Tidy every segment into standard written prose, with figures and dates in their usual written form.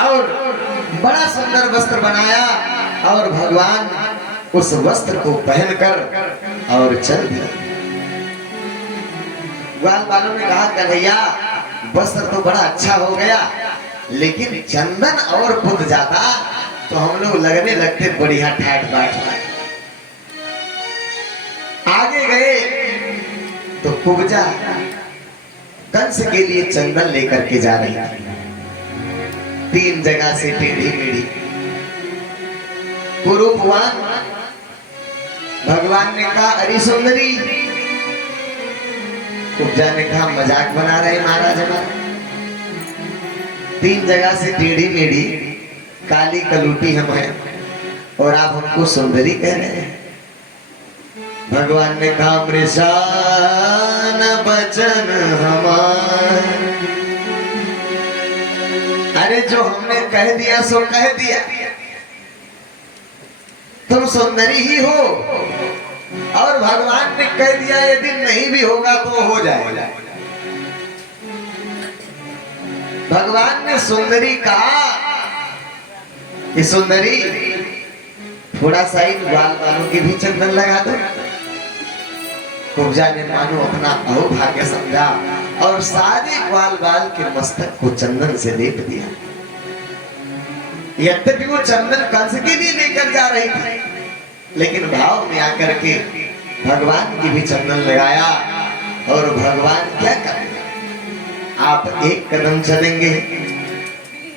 और बड़ा सुंदर वस्त्र बनाया और भगवान उस वस्त्र को पहनकर और चल दिया। ग्वाल वालों ने कहा कन्हैया वस्त्र तो बड़ा अच्छा हो गया, लेकिन चंदन और पुत जाता तो हम लोग लगने लगते बढ़िया ठाट बाट। आगे गए तो कुब्जा कंस के लिए चंदन लेकर के जा रही थी। 3 जगह से टेढ़ी मेढ़ी कुरूपवान भगवान ने कहा अरे सुंदरी। कुब्जा ने कहा मजाक बना रहे महाराज हमारा। 3 जगह से टेढ़ी मेढ़ी काली कलूटी हम हैं और आप हमको सुंदरी कह रहे हैं। भगवान ने कहा मृषान बचन हमार। अरे जो हमने कह दिया सो कह दिया, तुम सुंदरी ही हो और भगवान ने कह दिया यदि नहीं भी होगा तो हो जाएगा। भगवान ने सुंदरी कहा कि सुंदरी थोड़ा सा इन ग्वाल वालों के भी चंदन लगा दो। कुब्जा ने मानो अपना अहोभाग्य समझा और सारे ग्वाल बाल के मस्तक को चंदन से लेप दिया। यद्यपि वो चंदन कंस के लिए लेकर जा रही थी, लेकिन भाव में आकर के भगवान की भी चंदन लगाया। और भगवान क्या करेंगे, आप 1 कदम चलेंगे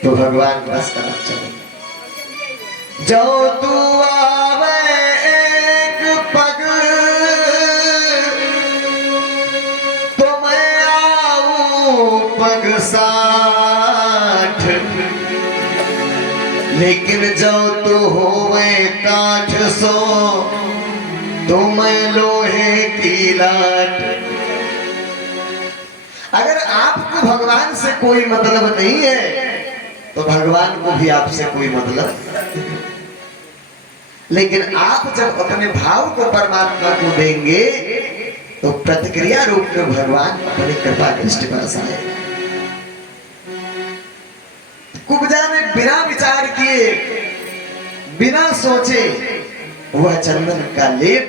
तो भगवान 10 कदम चलेंगे। जो तू आवे एक पग तो मैं आऊं पग 60, लेकिन जो तू होवे काठ सो तो मैं लोहे की लाट। अगर आपको भगवान से कोई मतलब नहीं है तो भगवान को भी आपसे कोई मतलब नहीं। लेकिन आप जब अपने भाव को परमात्मा को देंगे तो प्रतिक्रिया रूप में भगवान अपनी कृपा दृष्टि बरसाए। कुब्जा ने बिना विचार किए बिना सोचे वह चंदन का लेप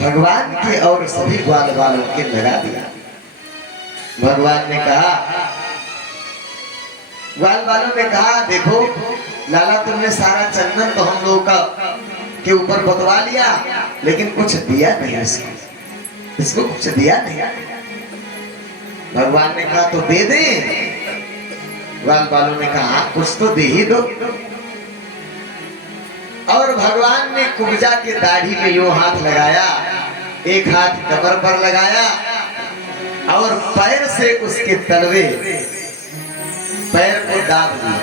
भगवान के और सभी ग्वाल बालों के लगा दिया। भगवान ने कहा, ग्वाल बालों ने कहा देखो लाला तुमने सारा चंदन तो हम लोगों का के ऊपर बतवा लिया, लेकिन कुछ दिया नहीं इसको कुछ दिया नहीं। भगवान ने कहा तो दे दे। ग्वाल बालों ने कहा कुछ तो दे ही दो। और भगवान ने कुब्जा के दाढ़ी में यूं हाथ लगाया, एक हाथ कमर पर लगाया और पैर से उसके तलवे पैर को दाब दिया।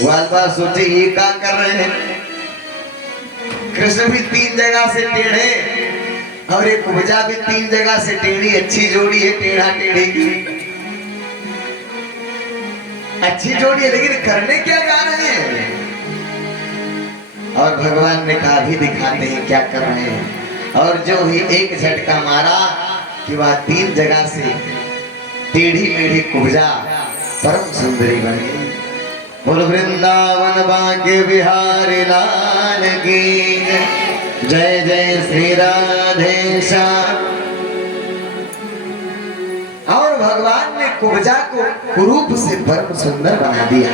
ग्वाल सोचे ये क्या कर रहे हैं। कृष्ण भी 3 जगह से टेढ़े और एक कुब्जा भी 3 जगह से टेढ़ी। अच्छी जोड़ी है टेढ़ा टेढ़ी की, अच्छी जोड़ी है, लेकिन करने क्या जा रहे हैं। और भगवान ने कहा भी दिखाते हैं क्या कर रहे हैं। और जो ही एक झटका मारा कि वह 3 जगह से टेढ़ी मेढ़ी कुब्जा परम सुंदरी बन गई। बोल वृंदावन बांके बिहारी लाल की जय जय श्री राधे श्याम। और भगवान ने कुब्जा को कुरूप से परम सुंदर बना दिया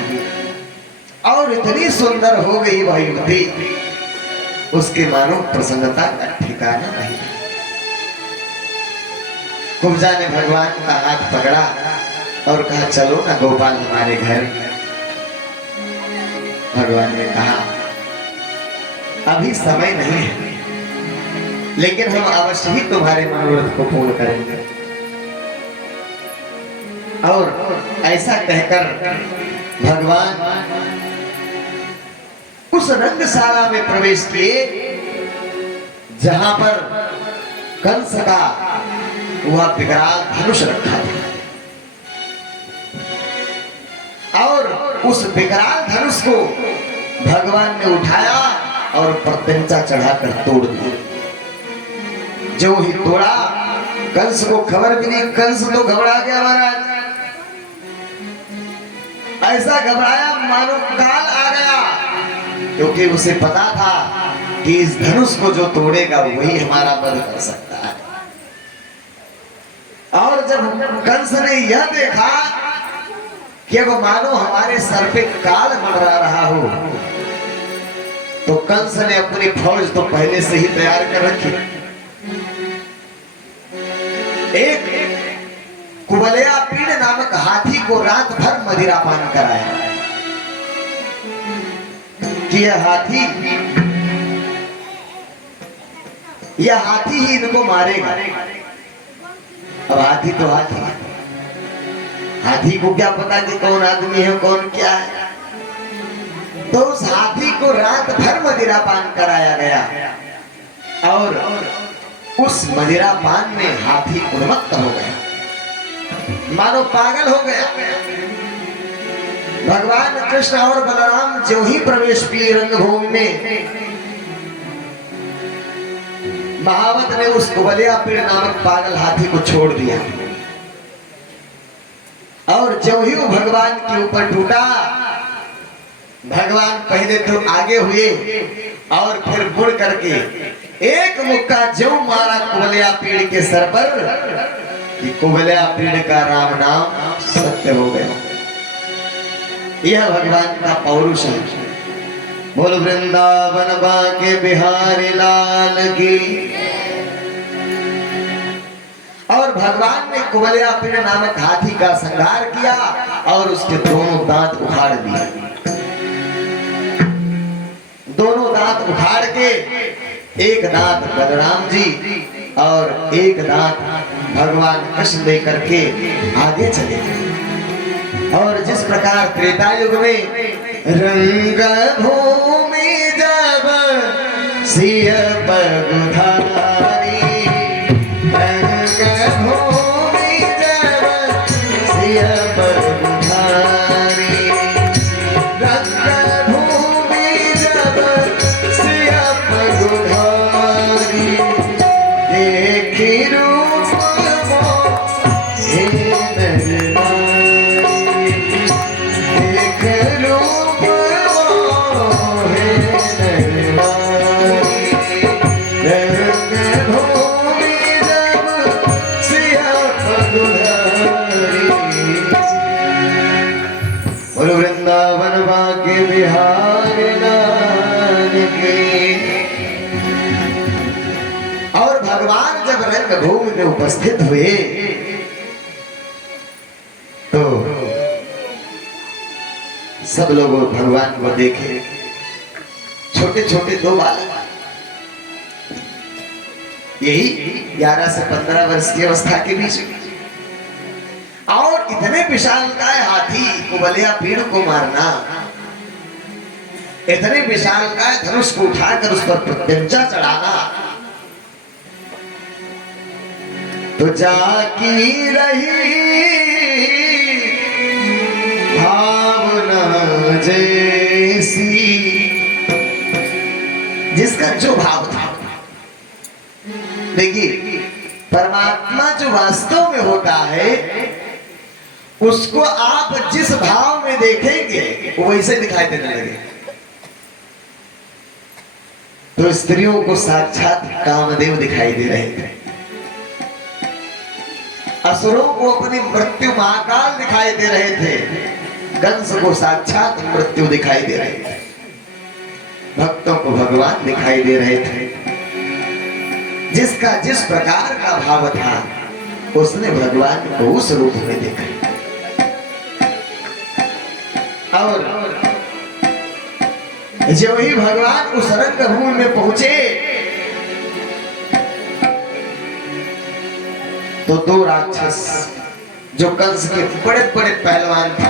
और इतनी सुंदर हो गई वह युवती, उसके मानो प्रसन्नता का ठिकाना नहीं। कुब्जा ने भगवान का हाथ पकड़ा और कहा चलो ना गोपाल हमारे घर। भगवान ने कहा अभी समय नहीं है, लेकिन हम अवश्य ही तुम्हारे मनोरथ को पूर्ण करेंगे। और ऐसा कहकर भगवान उस रंगशाला में प्रवेश किए जहां पर कंस का वह विकराल धनुष रखा था और उस विकराल धनुष को भगवान ने उठाया और प्रत्यंचा चढ़ाकर तोड़ दिया। जो ही तोड़ा कंस को खबर भी नहीं, कंस तो घबरा गया महाराज। ऐसा घबराया मानो काल आ गया, क्योंकि उसे पता था कि इस धनुष को जो तोड़ेगा वही हमारा वध कर सकता है। और जब कंस ने यह देखा कि वो मानो हमारे सर पे काल मंडरा रहा हो, तो कंस ने अपनी फौज तो पहले से ही तैयार कर रखी। एक कुबलिया पीड़ नामक हाथी को रात भर मदिरा पान कराया कि यह हाथी ही इनको मारेगा। अब हाथी तो हाथी को क्या पता कि कौन आदमी है कौन क्या है। तो उस हाथी को रात भर मदिरा पान कराया गया और उस मदिरा पान में हाथी उन्मत्त हो गया, मानो पागल हो गया। भगवान कृष्ण और बलराम जो ही प्रवेश किए रंगभूमि में, महावत ने उस कुबलिया पीड़ नामक पागल हाथी को छोड़ दिया और जो ही वो भगवान के ऊपर टूटा, भगवान पहले तो आगे हुए और फिर मुड़ करके एक मुक्का जो मारा कुबलिया पीड़ के सर पर कि कुबलिया पीड़ का राम नाम सत्य हो गया। यह भगवान का पौरुष है। बोल वृंदावन बाके बिहारी लाल की। और भगवान ने कुबलिया पीड़ नामक हाथी का संहार किया और उसके दोनों दांत उखाड़ दिए। दोनों दांत उखाड़ के एक दांत बलराम जी और एक दांत भगवान कृष्ण दे करके आगे चले गए। और जिस प्रकार त्रेता युग में रंग भूमि जब सिय बगुधारी, रंग भूमि जब सिय बगुधारी, रंग भूमि जब सिय बगुधारी, देखी रूप मोहे नरनारी, देख रूप मोहे नरनारी, रंग भूमि जब सिय बगुधारी। बोलो वृंदावन बाके बिहारी लाल की। और भगवान जब रंगभूमि में उपस्थित हुए तो सब लोग भगवान को देखे। छोटे छोटे दो बालक, यही 11 से 15 वर्ष की अवस्था के बीच, और इतने विशालकाय हाथी कुबलिया पीड़ को मारना, इतने विशालकाय धनुष को उठाकर उस पर प्रत्यंचा चढ़ाना, तो जाकी रही भावना जैसी, जिसका जो भाव था। देखिए, परमात्मा जो वास्तव में होता है उसको आप जिस भाव में देखेंगे वो वैसे दिखाई देने लगे। तो स्त्रियों को साक्षात कामदेव दिखाई दे रहे थे, असुरों को अपनी मृत्यु महाकाल दिखाई दे रहे थे, कंस को साक्षात मृत्यु दिखाई दे रहे थे, भक्तों को भगवान दिखाई दे रहे थे। जिसका जिस प्रकार का भाव था उसने भगवान को उस रूप में देखा। और जो ही भगवान उस रंगभूमि में पहुंचे तो दो राक्षस जो कंस के बड़े बड़े पहलवान थे,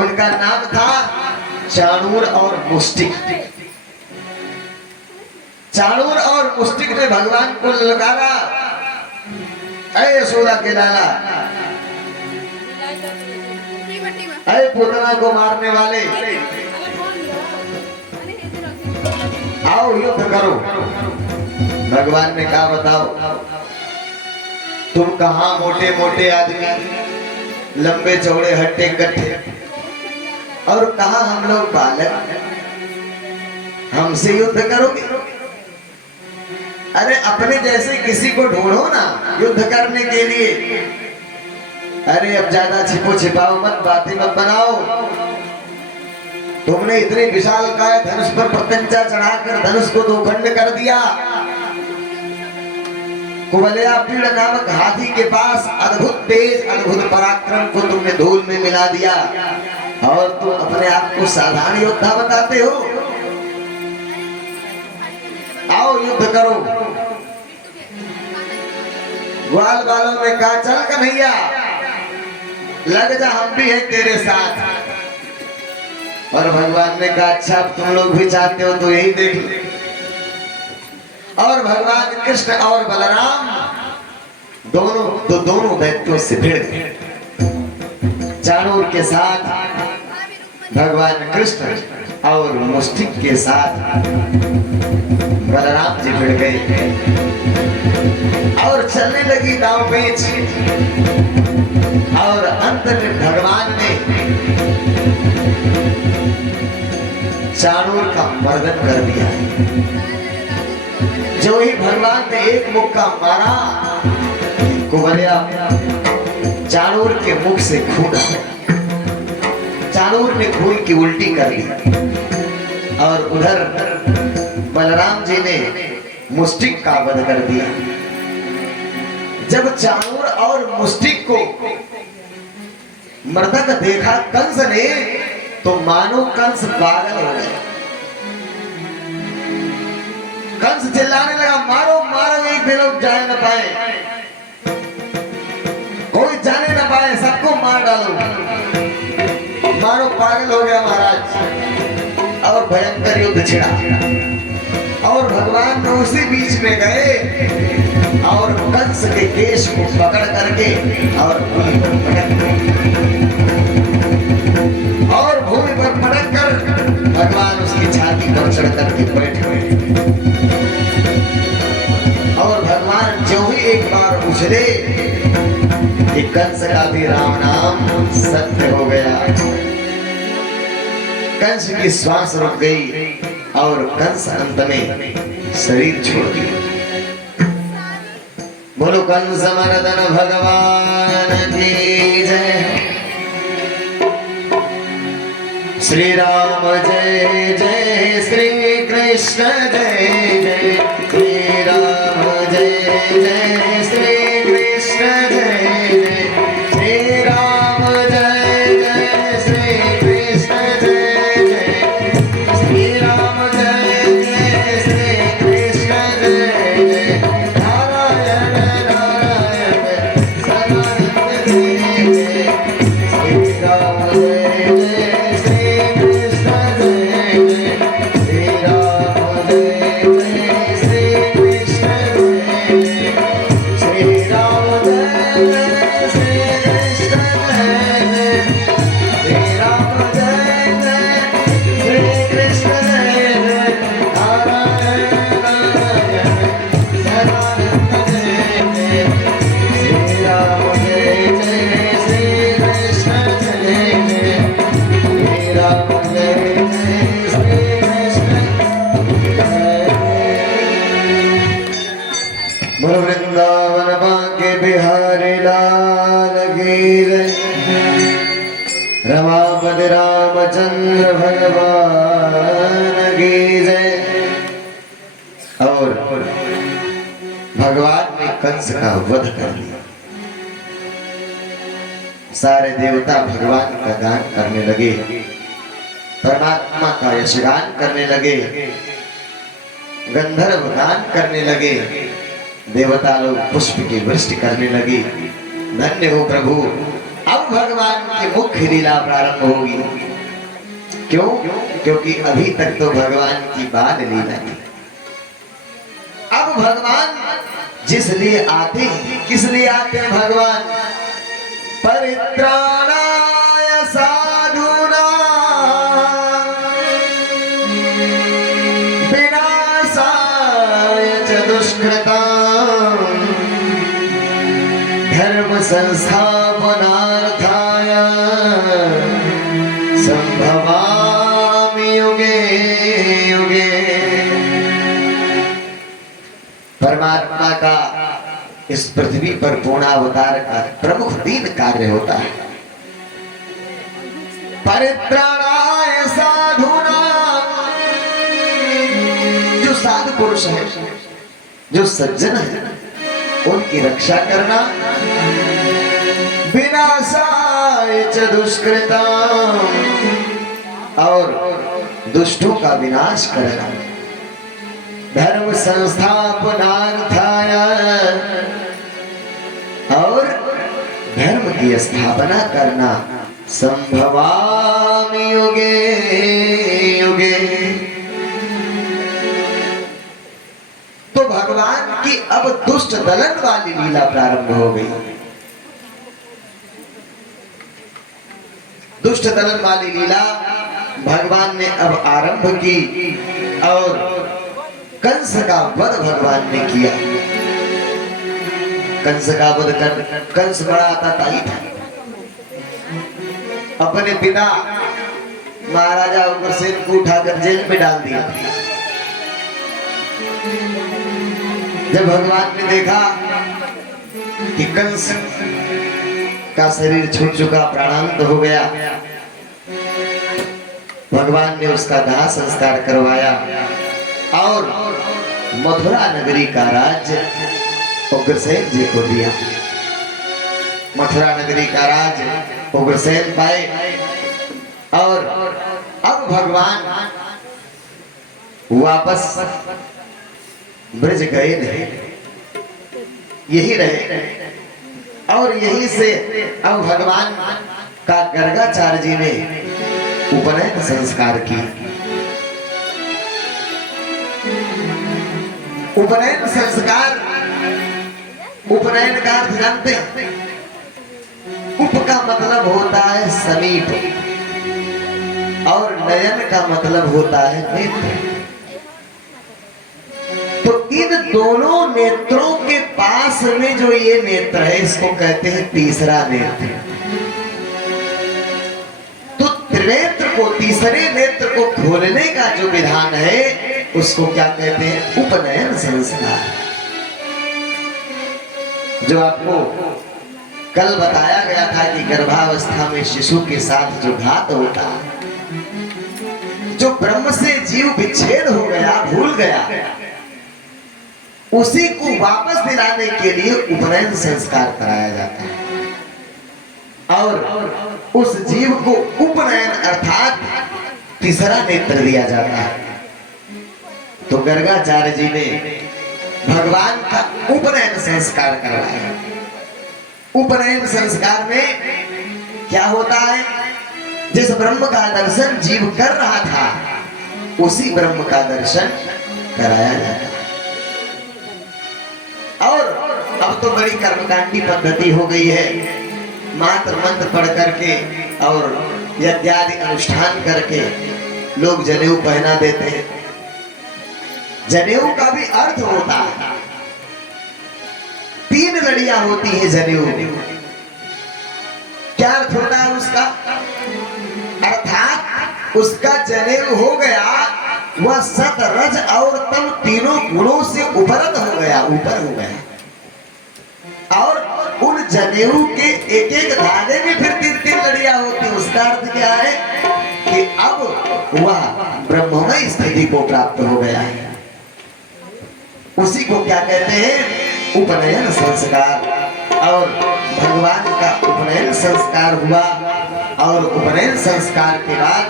उनका नाम था चाणूर और मुष्टिक। चाणूर और मुष्टिक ने भगवान को ललकारा, अरे यशोदा के लाला, अरे पूतना को मारने वाले, आओ युद्ध करो। भगवान ने कहा बताओ तुम कहां मोटे मोटे आदमी लंबे चौड़े हट्टे कट्टे, और कहा हम लोग बालक, हमसे युद्ध करोगे? अरे अपने जैसे किसी को ढूंढो ना युद्ध करने के लिए। अरे अब ज्यादा छिपो छिपाओ मत, बातें मत बनाओ। तुमने इतने विशाल काय धनुष पर प्रत्यंचा चढ़ाकर धनुष को दो खंड कर दिया। कुबलिया पीड़ नामक हाथी के पास अद्भुत तेज अद्भुत पराक्रम को तुमने धूल में मिला दिया, और तुम अपने आप को साधारण योद्धा बताते हो। आओ युद्ध करो। ग्वाल बालों ने कहा चल कन्हैया लग जा, हम भी हैं तेरे साथ। और भगवान ने कहा अच्छा अब तुम लोग भी चाहते हो तो यही देख लो। और भगवान कृष्ण और बलराम दोनों दैत्यों से भिड़ गए। चाणूर के साथ भगवान कृष्ण और मुष्टिक के साथ बलराम जी भिड़ गए, और चलने लगी दांव पेच। और अंत में भगवान ने चाणूर का मर्दन कर दिया। जो ही भगवान ने एक मुक्का मारा, कुबलिया चाणूर के मुख से खून आया। चाणूर ने खून की उल्टी कर दी, और उधर बलराम जी ने मुष्टिक का वध कर दिया। जब चाणूर और मुष्टिक को मृतक देखा कंस ने, तो मानो कंस पागल हो गए। कंस चिल्लाने लगा मारो मारो, एक भी लोग जाने न पाए, कोई जाने न पाए, सबको मार डालो, मारो, पागल हो गया महाराज। और भयंकर युद्ध छिड़ा, और भगवान उसी बीच में गए और कंस के केश को पकड़ करके और भूमि पर पटक कर भगवान उसकी छाती पर चढ़ करके बैठे हुए। और भगवान जो ही एक बार उछले कि कंस का भी राम नाम सत्य हो गया। कंस की श्वास रुक गई और कंस अंत में शरीर छोड़ दिया। बोलो कंस मर्दन भगवान की जय। श्री राम जय जय, श्री कृष्ण जय जय, श्री राम जय जय, श्री कृष्ण जय जय, श्री राम जय जय, श्री कृष्ण जय जय, श्री राम जय जय, श्री कृष्ण जय जय, नारायण नारायण सदानंद जय जय, श्री राम जय जय, वृंदावन भाग्य बिहारी लाल की जय। रमापति रामचंद्र भगवान की जय। और भगवान ने कंस का वध कर दिया। सारे देवता भगवान का गान करने लगे, परमात्मा का यशगान करने लगे, गंधर्व गान करने लगे, देवता लोग पुष्प की वृष्टि करने लगी। धन्य हो प्रभु, अब भगवान की मुख्य लीला प्रारंभ होगी। क्यों? क्योंकि अभी तक तो भगवान की बाल लीला थी। अब भगवान जिस लिए आते हैं, किस लिए आते हैं भगवान? परित्राणाय साधूनां विनाशाय च दुष्कृतां धर्म संस्थापनार्थाय इस पृथ्वी पर पूर्णावतार का प्रमुख 3 कार्य होता है। परित्राणाय साधूनां, जो साधु पुरुष है, जो सज्जन है, उनकी रक्षा करना। विनाशाय च दुष्कृतां, और दुष्टों का विनाश करना। धर्म संस्थापनार्थाय, और धर्म की स्थापना करना। संभवामि युगे युगे। तो भगवान की अब दुष्ट दलन वाली लीला प्रारंभ हो गई। दुष्ट दलन वाली लीला भगवान ने अब आरंभ की, और कंस का वध भगवान ने किया। कंस का वध कर, कंस बड़ा आताताई था। अपने पिता महाराजा उग्रसेन को उठाकर जेल में डाल दिया। जब भगवान ने देखा कि कंस का शरीर छूट चुका, प्राणांत हो गया, भगवान ने उसका दाह संस्कार करवाया और मथुरा नगरी का राज्य उग्रसेन जी को दिया। मथुरा नगरी का राज उग्रसेन पाए, और अब भगवान वापस ब्रज गए नहीं, यही रहे। और यहीं से अब भगवान का गर्गाचार्य जी ने उपनयन संस्कार की। उपनयन संस्कार, उपनयन का अर्थ जानते हैं? उप का मतलब होता है समीप, और नयन का मतलब होता है नेत्र। तो इन दोनों नेत्रों के पास में जो ये नेत्र है, इसको कहते हैं तीसरा नेत्र। तो त्रिनेत्र को, तीसरे नेत्र को खोलने का जो विधान है, उसको क्या कहते हैं? उपनयन संस्कार। जो आपको कल बताया गया था कि गर्भावस्था में शिशु के साथ जो घात होता है, जो ब्रह्म से जीव विच्छेद हो गया, भूल गया, उसी को वापस दिलाने के लिए उपनयन संस्कार कराया जाता है। और उस जीव को उपनयन अर्थात तीसरा नेत्र दिया जाता है। तो गर्गाचार्य जी ने भगवान का उपनयन संस्कार करवाया। उपनयन संस्कार में क्या होता है? जिस ब्रह्म का दर्शन जीव कर रहा था, उसी ब्रह्म का दर्शन कराया जाता है। और अब तो बड़ी कर्मकांडी पद्धति हो गई है। मात्र मंत्र पढ़ करके और यज्ञादि अनुष्ठान करके लोग जनेऊ पहना देते हैं। जनेऊ का भी अर्थ होता है। 3 लड़ियां होती है जनेऊ में। क्या अर्थ होता है उसका? अर्थात उसका जनेऊ हो गया, वह सत रज और तम तीनों गुणों से उपरत हो गया, ऊपर हो गया। और उन जनेऊ के एक एक धागे में फिर 3-3 लड़ियां होती। उसका अर्थ क्या है? कि अब वह ब्रह्ममय स्थिति को प्राप्त हो गया है। उसी को क्या कहते हैं? उपनयन संस्कार। और भगवान का उपनयन संस्कार हुआ, और उपनयन संस्कार के बाद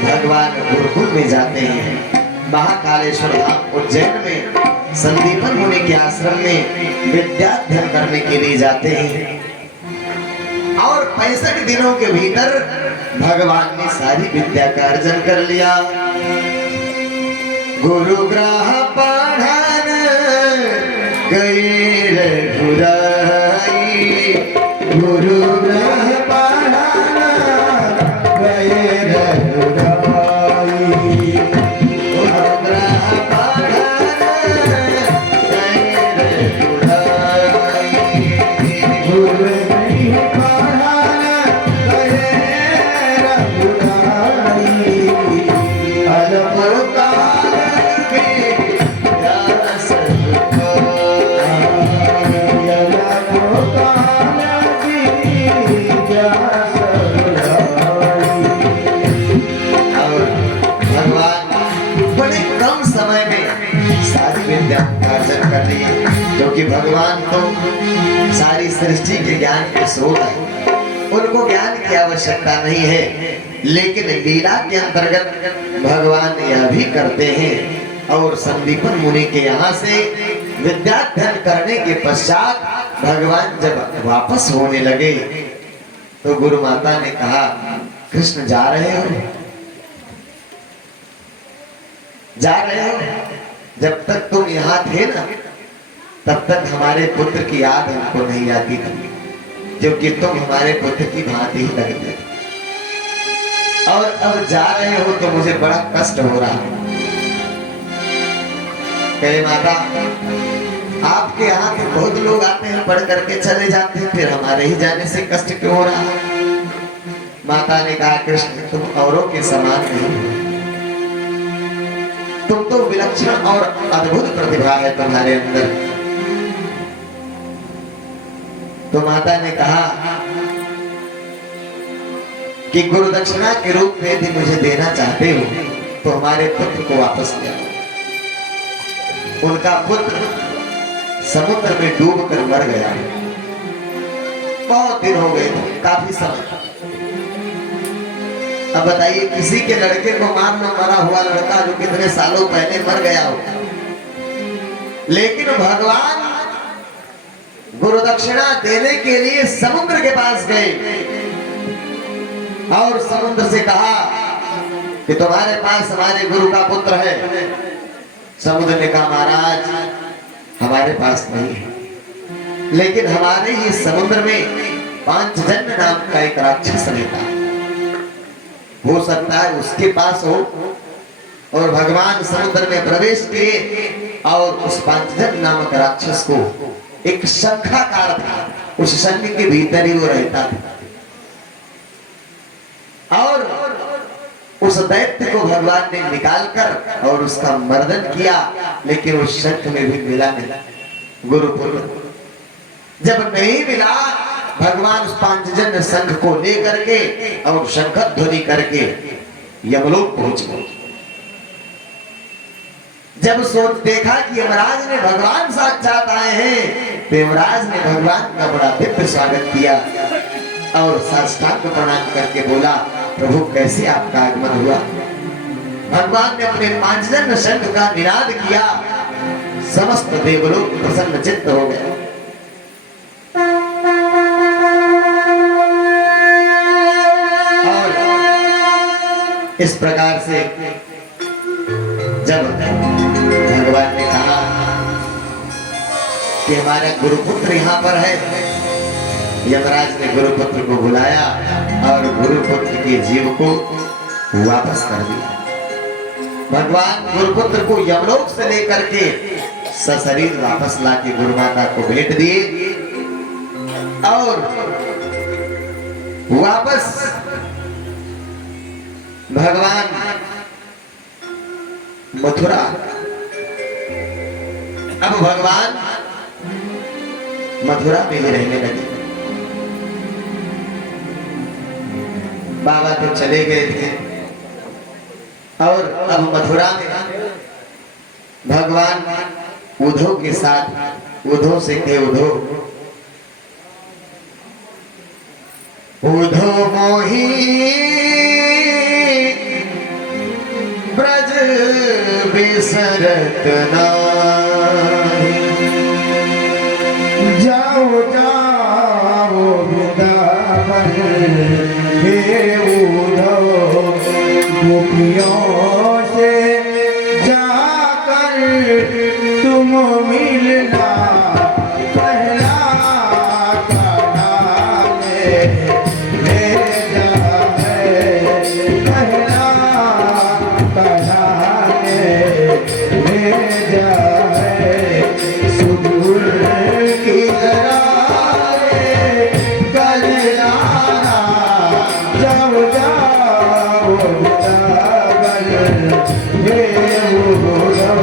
भगवान गुरुकुल में जाते हैं। महाकालेश्वर धाम उज्जैन में संदीपन मुनि के आश्रम में विद्याध्ययन करने के लिए जाते हैं। और 65 दिनों के भीतर भगवान ने सारी विद्या का अर्जन कर लिया। गुरुग्रह पढ़न गए रघुराई, गुरुग्रह पढ़न गए रघुराई, गुरुग्रह पढ़न गए रघुराई, गुरुग्रह पढ़न गए रघुराई। अनपुर काल में क्योंकि भगवान तो सारी सृष्टि के ज्ञान के स्रोत है, उनको ज्ञान की आवश्यकता नहीं है, लेकिन लीला के अंतर्गत भगवान यह भी करते हैं। और संदीपन मुनि के यहाँ से विद्याध्ययन करने के पश्चात भगवान जब वापस होने लगे तो गुरु माता ने कहा, कृष्ण जा रहे हो, जा रहे हो? जब तक तुम यहाँ थे ना, तब तक हमारे पुत्र की याद हमको नहीं आती थी, क्योंकि तुम हमारे पुत्र की भांति ही लगते थे। और अब जा रहे हो तो मुझे बड़ा कष्ट हो रहा है। कहे माता, आपके यहाँ तो बहुत लोग आते हैं, पढ़ करके चले जाते हैं, फिर हमारे ही जाने से कष्ट क्यों हो रहा है? माता ने कहा, कृष्ण तुम औरों के समान नहीं, तुम तो विलक्षण और अद्भुत प्रतिभा है तुम्हारे अंदर। तो माता ने कहा कि गुरु दक्षिणा के रूप में यदि मुझे देना चाहते हो तो हमारे पुत्र को वापस ले आओ। उनका पुत्र समुद्र में डूबकर मर गया, बहुत दिन हो गए थे, काफी समय। अब बताइए, किसी के लड़के को मारना, मरा हुआ लड़का जो कितने सालों पहले मर गया हो, लेकिन भगवान गुरु दक्षिणा देने के लिए समुद्र के पास गए और समुद्र से कहा कि तुम्हारे पास हमारे गुरु का पुत्र है। समुद्र ने कहा, महाराज हमारे पास नहीं है, लेकिन हमारे ही समुद्र में पांचजन्य नाम का एक राक्षस रहता है, हो सकता है उसके पास हो। और भगवान समुद्र में प्रवेश किए और उस पांचजन्य नामक राक्षस को, एक शंखाकार था, उस शंख के भीतर ही वो रहता था, और उस दैत्य को भगवान ने निकालकर और उसका मर्दन किया, लेकिन उस शंख में भी मिला नहीं गुरुपुत्र। जब नहीं मिला, भगवान उस पांचजन्य शंख को लेकर के और शंख ध्वनि करके यमलोक पहुंच गए। जब सोच देखा कि यमराज ने भगवान साक्षात आए हैं, तो यमराज ने भगवान का बड़ा दिव्य स्वागत किया और साष्टांग प्रणाम करके बोला, प्रभु कैसे आपका आगमन हुआ? भगवान ने अपने पांचजन्य शंख का निनाद किया, समस्त देवलोक प्रसन्न चित्त हो गए। और इस प्रकार से जब भगवान ने कहा कि हमारा गुरुपुत्र यहाँ पर है, यमराज ने गुरुपुत्र को बुलाया और गुरुपुत्र के जीव को वापस कर दिया। भगवान गुरुपुत्र को यमलोक से लेकर के सशरीर वापस लाके गुरु माता को भेंट दिए और वापस भगवान मथुरा। अब भगवान मथुरा में ही रहने लगे। बाबा तो चले गए थे और अब मथुरा में भगवान उद्धव के साथ, उद्धव से के उद्धव मोही ब्रज बिसरत नाही, जाओ जाओ वृंदावन हे उद्धव, गोपियों से जाकर तुम मिलना, पहला काना ले जा है, पहला काना ले जा है, सुदूर की दरारे कल आना, जाओ जाओ वृंदावन हे उद्धव।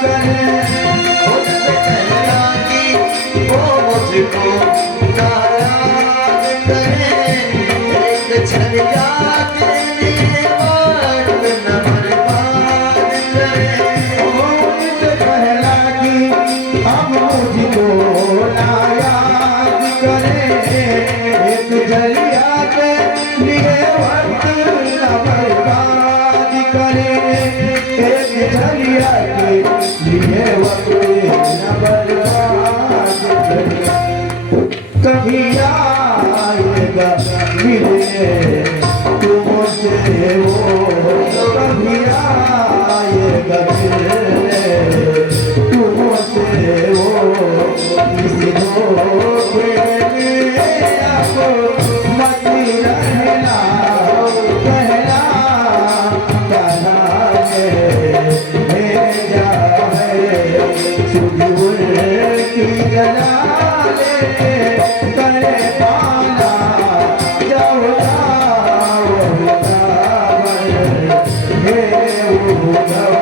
करे, उससे कहना कि वो मुझको नाराज करे, एक क्षण याद लिए वक्त न बर्बाद करे। उनसे कहना कि हम मुझको नायाद करे, एक जलिया के लिए वक्त न बर्बाद करे, एक जलिया के लिए वक्त न बर्बाद करे। कभी आएगा मिलने तुमसे वो, कभी आएगा मिलने तुमसे वो, किसी धोखे में आपको मत रहना, कहना कहना भेजा है सुजूर की जलाले करे पाला जाओ जाओ वृंदावन हे उद्धव।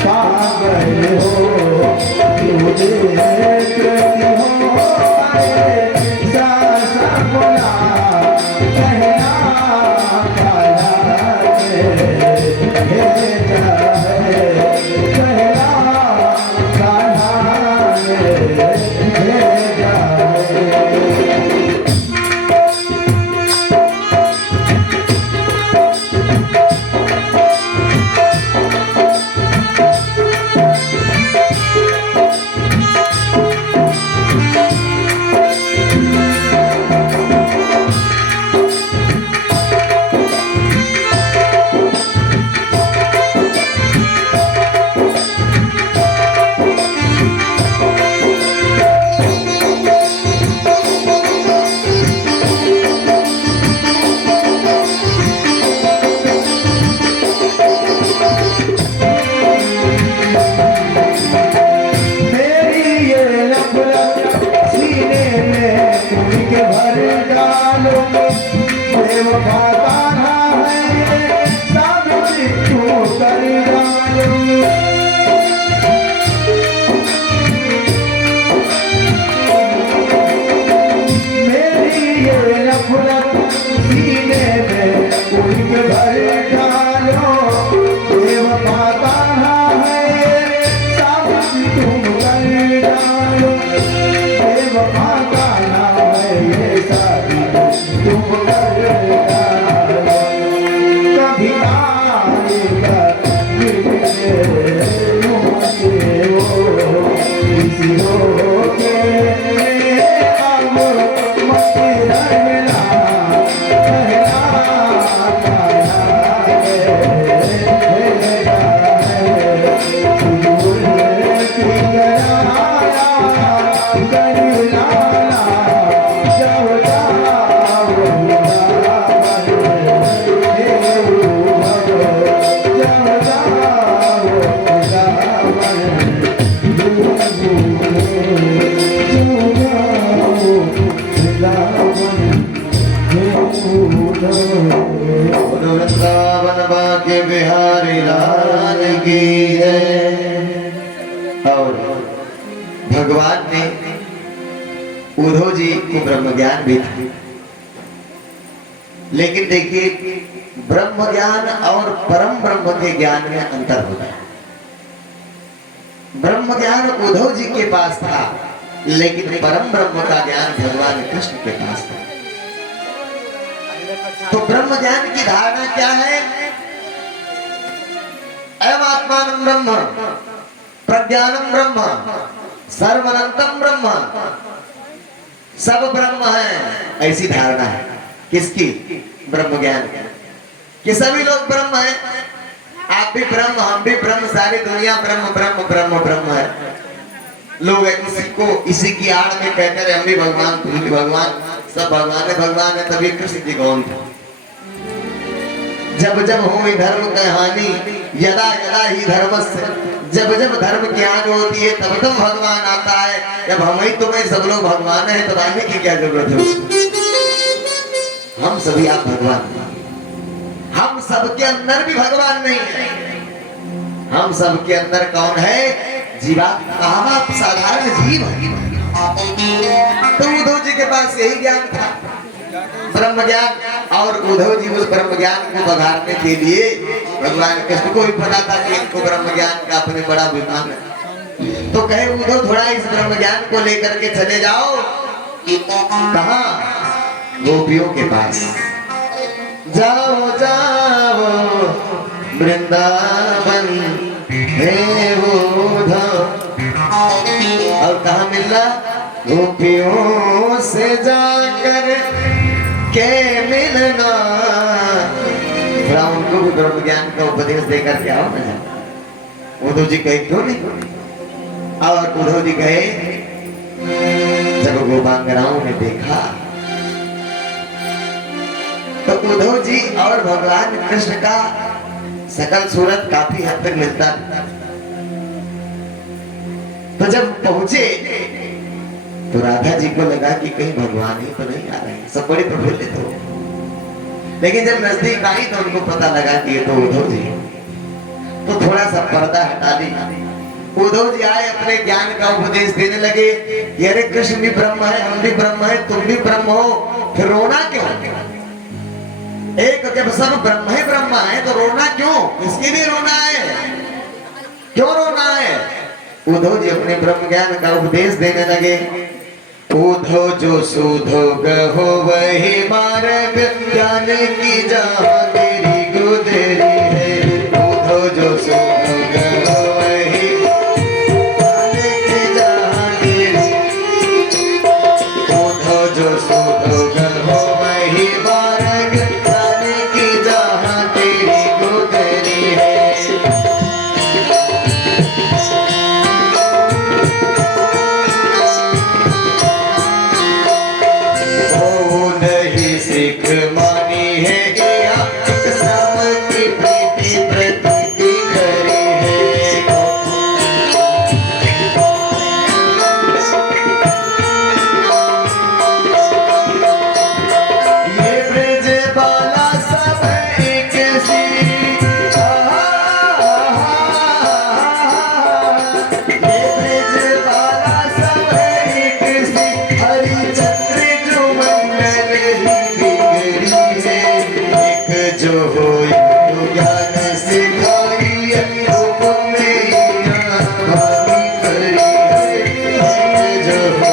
पागल हो क्यों देखती हो सासा बोला कहना काला भेजा है कहना काला भेजा है। की जय। और भगवान ने उद्धव जी को ब्रह्म ज्ञान भी था, लेकिन देखिए ब्रह्म ज्ञान और परम ब्रह्म के ज्ञान में अंतर होता है। ब्रह्म ज्ञान उद्धव जी के पास था, लेकिन परम ब्रह्म का ज्ञान भगवान कृष्ण के पास था। तो ब्रह्म ज्ञान की धारणा क्या है? अयम आत्मानं ब्रह्म, प्रज्ञानम ब्रह्म, सर्वनंतम ब्रह्म, सब ब्रह्म है, ऐसी धारणा है। किसकी? ब्रह्म ज्ञान कि सभी लोग ब्रह्म हैं, आप भी ब्रह्म, हम भी ब्रह्म, सारी दुनिया ब्रह्म ब्रह्म ब्रह्म ब्रह्म है। लोग किसी को इसी की आड़ में कहते रहे हम भी भगवान, तुम भी भगवान, सब भगवान है भगवान है। तभी कृष्ण जी कौन थे? जब जब हो धर्म कहानी, यदा यदा ही धर्मस्य, जब जब धर्म की आग होती है तब तब भगवान आता है। जब हम ही तुम्हें सब लोग भगवान है तब आने की क्या जरूरत है उसको? हम सभी आप भगवान, हम सबके अंदर भी भगवान नहीं है। हम सबके अंदर कौन है? जीवात्मा, आप साधारण जीव है। तो उद्धव जी के पास यही ज्ञान था, ब्रह्म ज्ञान। और उद्धव जी उस ब्रह्म ज्ञान को बघारने के लिए भगवान कृष्ण को भी पता था कि इनको ब्रह्म ज्ञान का अपने बड़ा अभिमान है। तो कहे उद्धव थोड़ा इस ब्रह्म ज्ञान को लेकर के चले जाओ। कहाँ? गोपियों के पास। जाओ जाओ वृंदावन हे उद्धव। और कहाँ मिलना? गोपियों से जाकर के मिलना। थोड़ा उनको भी ब्रह्म ज्ञान का उपदेश देकर के आओ ना। उद्धव जी कहे क्यों नहीं? और उद्धव जी कहे जब गोपांगनाओं ने देखा तो उद्धव जी और भगवान कृष्ण का सकल सूरत काफी हद तक मिलता। तो जब पहुंचे तो राधा जी को लगा कि कहीं भगवान ही तो नहीं आ रहे हैं, सब बड़े प्रफुल्लित हो। लेकिन जब नजदीक आई तो उनको पता लगा कि ये तो उद्धव जी। तो थोड़ा सा पर्दा हटा दी। उद्धव जी आए, अपने ज्ञान का उपदेश देने लगे। अरे कृष्ण भी ब्रह्म है, हम भी ब्रह्म है, तुम भी ब्रह्म हो, फिर रोना क्यों? एक जब सब ब्रह्म ही ब्रह्म है तो रोना क्यों? इसके लिए रोना है, क्यों रोना है? उद्धव जी अपने ब्रह्म ज्ञान का उपदेश देने लगे। उद्धव जो सुधो गहो वही मार्ग, ज्ञान की जहाँ तेरी गुदरी है। उद्धव जो सुधो गहो वही ज्ञान की जहाँ तेरी, उद्धव जो सुधो गहो वही मार्ग, ज्ञान की जहाँ तेरी गुदरी है। सिख मानी है गया, श्याम की प्रीति प्रतीति करी है। ये ब्रज बाला सब एक सी, ये ब्रज बाला सब एक सी, हरिचंद्र जो मंडल जो हो ज्ञान सिखाई रूप में भागी करी। जो हो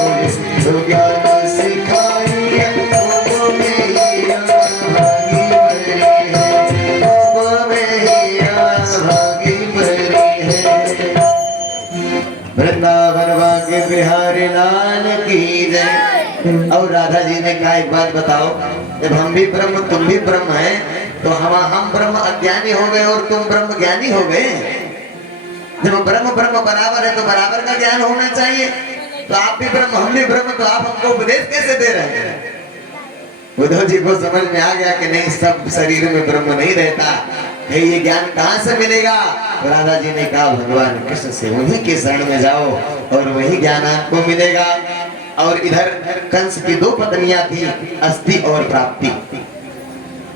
ज्ञान सिखाई रूप में भागी करी, रूप में भागी करी है। वृंदावन भाग्य बिहारी लाल की जय। और राधा जी ने कहा एक बात बताओ, जब हम भी ब्रह्म तुम भी ब्रह्म हैं तो हम ब्रह्म अज्ञानी हो गए और तुम ब्रह्म ज्ञानी हो गए। जब ब्रह्म ब्रह्म बराबर है तो बराबर का ज्ञान होना चाहिए। तो आप भी ब्रह्म हम भी ब्रह्म, तो आप हमको उपदेश कैसे दे रहे हैं? उद्धव जी को समझ में आ गया कि नहीं, सब शरीर में ब्रह्म नहीं रहता है, ये ज्ञान कहाँ से मिलेगा? तो राधा जी ने कहा भगवान कृष्ण से उन्हीं के शरण में जाओ और वही ज्ञान आपको मिलेगा। और इधर कंस की दो पत्नियां थी, अस्थि और प्राप्ति।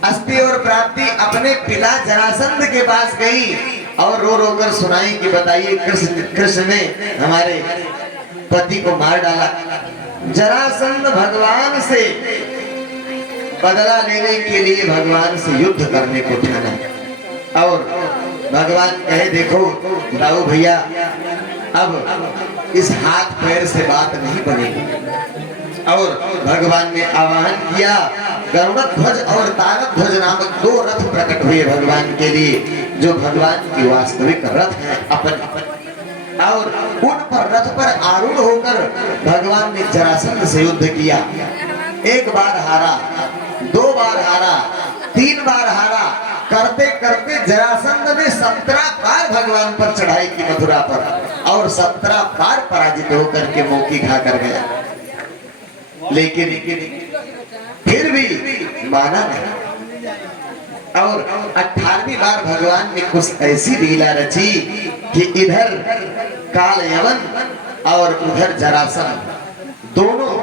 अस्थि और प्राप्ति अपने पिता जरासंध के पास गई और रो रो कर सुनाई कि बताइए कृष्ण ने हमारे पति को मार डाला। जरासंध भगवान से बदला लेने के लिए भगवान से युद्ध करने को ठाना और भगवान कहे देखो राहु भैया अब इस हाथ पैर से बात नहीं बनेगी। और भगवान ने आह्वान किया, गरुड़ ध्वज और तारक ध्वज नामक 2 रथ प्रकट हुए भगवान के लिए, जो भगवान की वास्तविक रथ है अपन। और उन पर रथ पर आरूढ़ होकर भगवान ने जरासंध से युद्ध किया। 1 बार हारा, 2 बार हारा, 3 बार हारा, करते करते जरासंध ने 17 बार भगवान पर चढ़ाई की मथुरा पर और 17 बार पराजित होकर के मौकी खा कर गया। लेकिन फिर भी माना नहीं और 18वीं बार भगवान ने कुछ ऐसी लीला रची कि इधर काल यवन और उधर जरासंध दोनों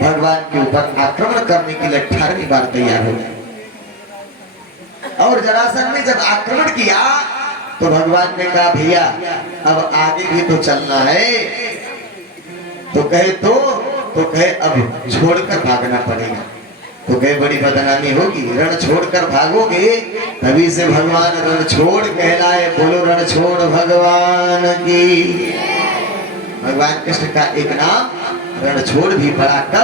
भगवान के ऊपर आक्रमण करने के लिए 18वीं बार तैयार हो गए। और जरासंध ने जब आक्रमण किया तो भगवान ने कहा भैया अब आगे भी तो चलना है। तो कहे अब छोड़कर भागना पड़ेगा। तो कहे बड़ी बदनामी होगी, रण छोड़कर भागोगे तभी से भगवान रण छोड़ कहलाए। बोलो रण छोड़ भगवान की। भगवान कृष्ण का एक नाम रण छोड़ भी पड़ा। कब?